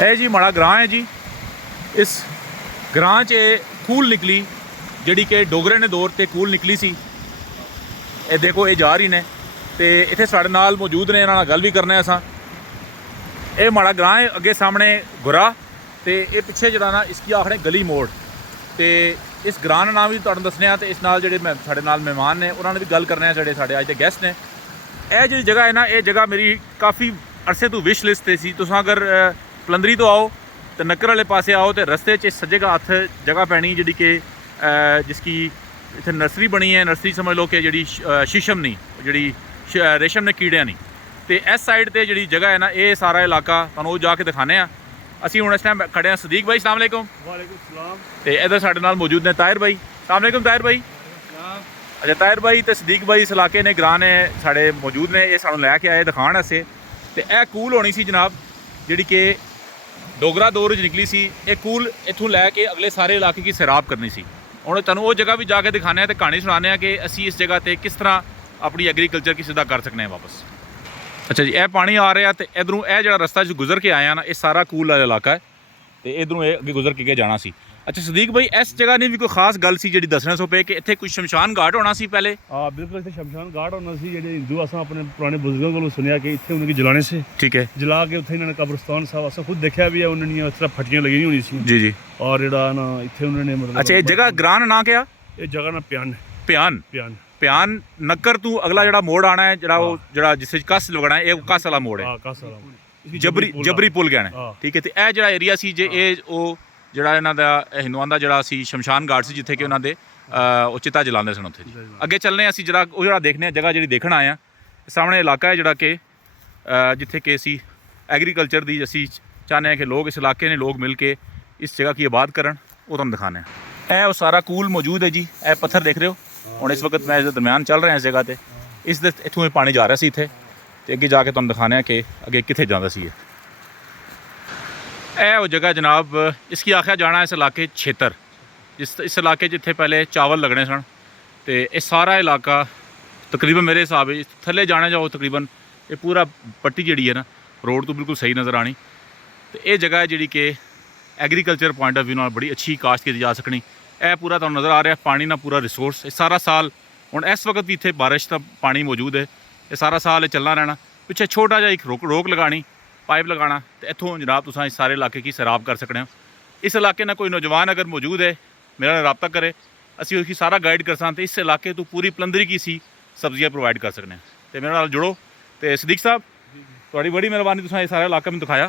ਇਹ ਜੀ ਮਾੜਾ ਗ੍ਰਾਂ ਹੈ ਜੀ। ਇਸ ਗ੍ਰਾਂ 'ਚ ਕੂਲ ਨਿਕਲੀ ਜਿਹੜੀ ਕਿ ਡੋਗਰੇ ਨੇ ਦੌਰ 'ਤੇ ਕੂਲ ਨਿਕਲੀ ਸੀ। ਇਹ ਦੇਖੋ ਇਹ ਜਾ ਰਹੀ ਨੇ ਤੇ ਇੱਥੇ ਸਾਡੇ ਨਾਲ ਮੌਜੂਦ ਨੇ, ਇਹਨਾਂ ਨਾਲ ਗੱਲ ਵੀ ਕਰਨੇ ਅਸਾਂ। ਇਹ ਮਾੜਾ ਗ੍ਰਾਂ ਹੈ, ਅੱਗੇ ਸਾਹਮਣੇ ਗੁਰਾ ਤੇ ਇਹ ਪਿੱਛੇ ਜਿਹੜਾ ਨਾ ਇਸकी ਆਖਣੇ ਗਲੀ ਮੋੜ। ਤੇ ਇਸ ਗ੍ਰਾਂ ਦਾ ਨਾਮ ਵੀ ਤੁਹਾਨੂੰ ਦੱਸਣੇ ਆ ਤੇ ਇਸ ਨਾਲ ਜਿਹੜੇ ਸਾਡੇ ਨਾਲ ਮਹਿਮਾਨ ਨੇ ਉਹਨਾਂ ਨੇ ਵੀ ਗੱਲ ਕਰਨੇ ਆ, ਸਾਡੇ ਅੱਜ ਦੇ ਗੈਸਟ ਨੇ। ਇਹ ਜਿਹੜੀ ਜਗ੍ਹਾ ਹੈ ਨਾ, ਇਹ ਜਗ੍ਹਾ ਮੇਰੀ ਕਾफ़ी अरसे तो विश लिस्ट सी। तुस अगर पलंदरी तो आओ तो नक्कर वाले पासे आओ तो रस्ते च सज्जे का हत्थ जगह पैनी जी कि जिसकी इतने नर्सरी बनी है। नर्सरी समझ लो कि जी शीशम नहीं, जी रेशम ने कीड़िया नहीं। तो इस साइड पर जी जगह है ना, ये सारा इलाका तुहानूं जाके दिखाने असीं हुण इस टाइम खड़े हैं। सदीक भाई अस्सलाम वालेकुम। वालेकुम सलाम। तो इधर साडे नाल मौजूद ने ताहिर भाई। अस्सलाम वालेकुम ताहिर भाई। अच्छा ताहिर भाई तो सदीक भाई इस इलाके ने ग्रां ने साढ़े मौजूद ने, ये सानूं लैके आए दिखाण वास्ते। तो यह कूल होनी सी जनाब जी कि डोगरा दौर निकली सी। ये कूल इत्थों लैके अगले सारे इलाके की सैराब करनी सी। हुण तुहानूं वो जगह भी जाके दिखाने ते कहानी सुनाने कि असी इस जगह पर किस तरह अपनी एग्रीकल्चर की सिद्धा कर सकते हैं वापस। अच्छा जी, यह पानी आ रहा तो इधरों यह जो रस्ता जो गुजर के आया ना, ये सारा कूल वाला इलाका है। तो इधरों ये अगे गुजर के जाना सी। अच्छा सदीक भाई, इस जगह ने भी कोई खास गल सी जी दसने सो पे कि इत्थे कोई शमशान घाट होना सी पहले? हाँ बिल्कुल, इतने शमशान घाट होना सी। जो हिंदू असा अपने पुराने बुजुर्गों को सुनिया कि इतने उनकी जलाने से, ठीक है, जला के उत्थे इन्होंने कब्रस्तान साहब असा खुद देखा भी है, उन्होंने इस तरह फटियां लगी होनी सी जी जी। और जेड़ा ना इतने उन्होंने मतलब अच्छा ये जगह ग्रां ना क्या? ये जगह ना प्यान प्यान प्यान प्यान नक्कर तू अगला जड़ा मोड़ आना है, जड़ा वो जड़ा जिसे कस लगना है, ये कस वाला मोड़ है। जबरी पुल कहना, ठीक है। तो यह जड़ा एरिया सी जे ये ओ ਜਿਹੜਾ ਇਹਨਾਂ ਦਾ ਹਿੰਦੂਆਂ ਦਾ ਜਿਹੜਾ ਸੀ ਸ਼ਮਸ਼ਾਨ ਘਾਟ ਸੀ, ਜਿੱਥੇ ਕਿ ਉਹਨਾਂ ਦੇ ਉਹ ਚਿਤਾ ਜਲਾਉਂਦੇ ਸਨ ਉੱਥੇ। ਅੱਗੇ ਚੱਲਨੇ ਅਸੀਂ ਜਿਹੜਾ ਉਹ ਜਿਹੜਾ ਦੇਖਦੇ ਹਾਂ ਜਗ੍ਹਾ ਜਿਹੜੀ ਦੇਖਣ ਆਏ ਹਾਂ। ਸਾਹਮਣੇ ਇਲਾਕਾ ਹੈ ਜਿਹੜਾ ਕਿ ਜਿੱਥੇ ਕਿ ਅਸੀਂ ਐਗਰੀਕਲਚਰ ਦੀ ਅਸੀਂ ਚਾਹੁੰਦੇ ਹਾਂ ਕਿ ਲੋਕ ਇਸ ਇਲਾਕੇ ਨੇ ਲੋਕ ਮਿਲ ਕੇ ਇਸ ਜਗ੍ਹਾ ਕੀ ਆਬਾਦ ਕਰਨ, ਉਹ ਤੁਹਾਨੂੰ ਦਿਖਾਉਂਦੇ ਹਾਂ। ਇਹ ਉਹ ਸਾਰਾ ਕੂਲ ਮੌਜੂਦ ਹੈ ਜੀ। ਇਹ ਪੱਥਰ ਦੇਖ ਰਹੇ ਹੋ। ਹੁਣ ਇਸ ਵਕਤ ਮੈਂ ਇਸ ਦੇ ਦਰਮਿਆਨ ਚੱਲ ਰਿਹਾ ਇਸ ਜਗ੍ਹਾ 'ਤੇ। ਇਸ ਦੇ ਇੱਥੋਂ ਇਹ ਪਾਣੀ ਜਾ ਰਿਹਾ ਸੀ ਇੱਥੇ, ਅਤੇ ਅੱਗੇ ਜਾ ਕੇ ਤੁਹਾਨੂੰ ਦਿਖਾਉਂਦੇ ਹਾਂ ਕਿ ਅੱਗੇ ਕਿੱਥੇ ਜਾਂਦਾ ਸੀ ਇਹ। वो जगह जनाब इसकी आख्या जाना इस इलाके छेतर, इस इलाके जिथे पहले चावल लगने सन। तो ये सारा इलाका तकरीबन मेरे हिसाब से थले जाने जाओ तकरीबन ये पूरा पट्टी जी है ना रोड तो बिल्कुल सही नज़र आनी। तो ये जगह है जी कि एग्रीकल्चर पॉइंट ऑफ व्यू नाल बड़ी अच्छी काश्त की जा सकनी। यह पूरा तुहानूं नज़र आ रहा पानी ना पूरा रिसोर्स ये सारा साल। हुण इस वक्त भी इत्थे बारिश का पानी मौजूद है, ये सारा साल चलना रहना। पिछे छोटा जिहा एक रोक लगानी, पाइप लगाना, तो इत्थों जनाब तुसां इस सारे इलाके की सैराब कर सकते हो। इस इलाके ना कोई नौजवान अगर मौजूद है मेरे नाल रब्ता करे, असीं उसकी सारा गाइड कर सकते। इस इलाके तो पूरी पलंदरी की सी सब्जियां प्रोवाइड कर सकते हैं। तो मेरे नाल जुड़ो। तो सदीक साहब तुहाडी बड़ी मेहरबानी, तुसां ये सारा इलाका मैनूं दिखाया।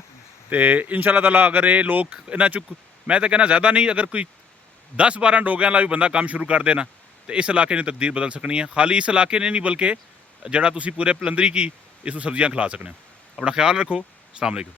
तो इंशाअल्लाह ताला अगर ये लोग इन्हां चुक मैं तो कहना ज़्यादा नहीं, अगर कोई 10-12 डोगियां वाला भी बंदा काम शुरू कर देना तो इस इलाके ने तकदीर बदल सकनी है। खाली इस इलाके ने नहीं बल्कि जड़ा तुसीं पूरे पलंदरी की इसको सब्जियां खिला सकते हो। अपना ख्याल रखो। अस्सलाम वालेकुम।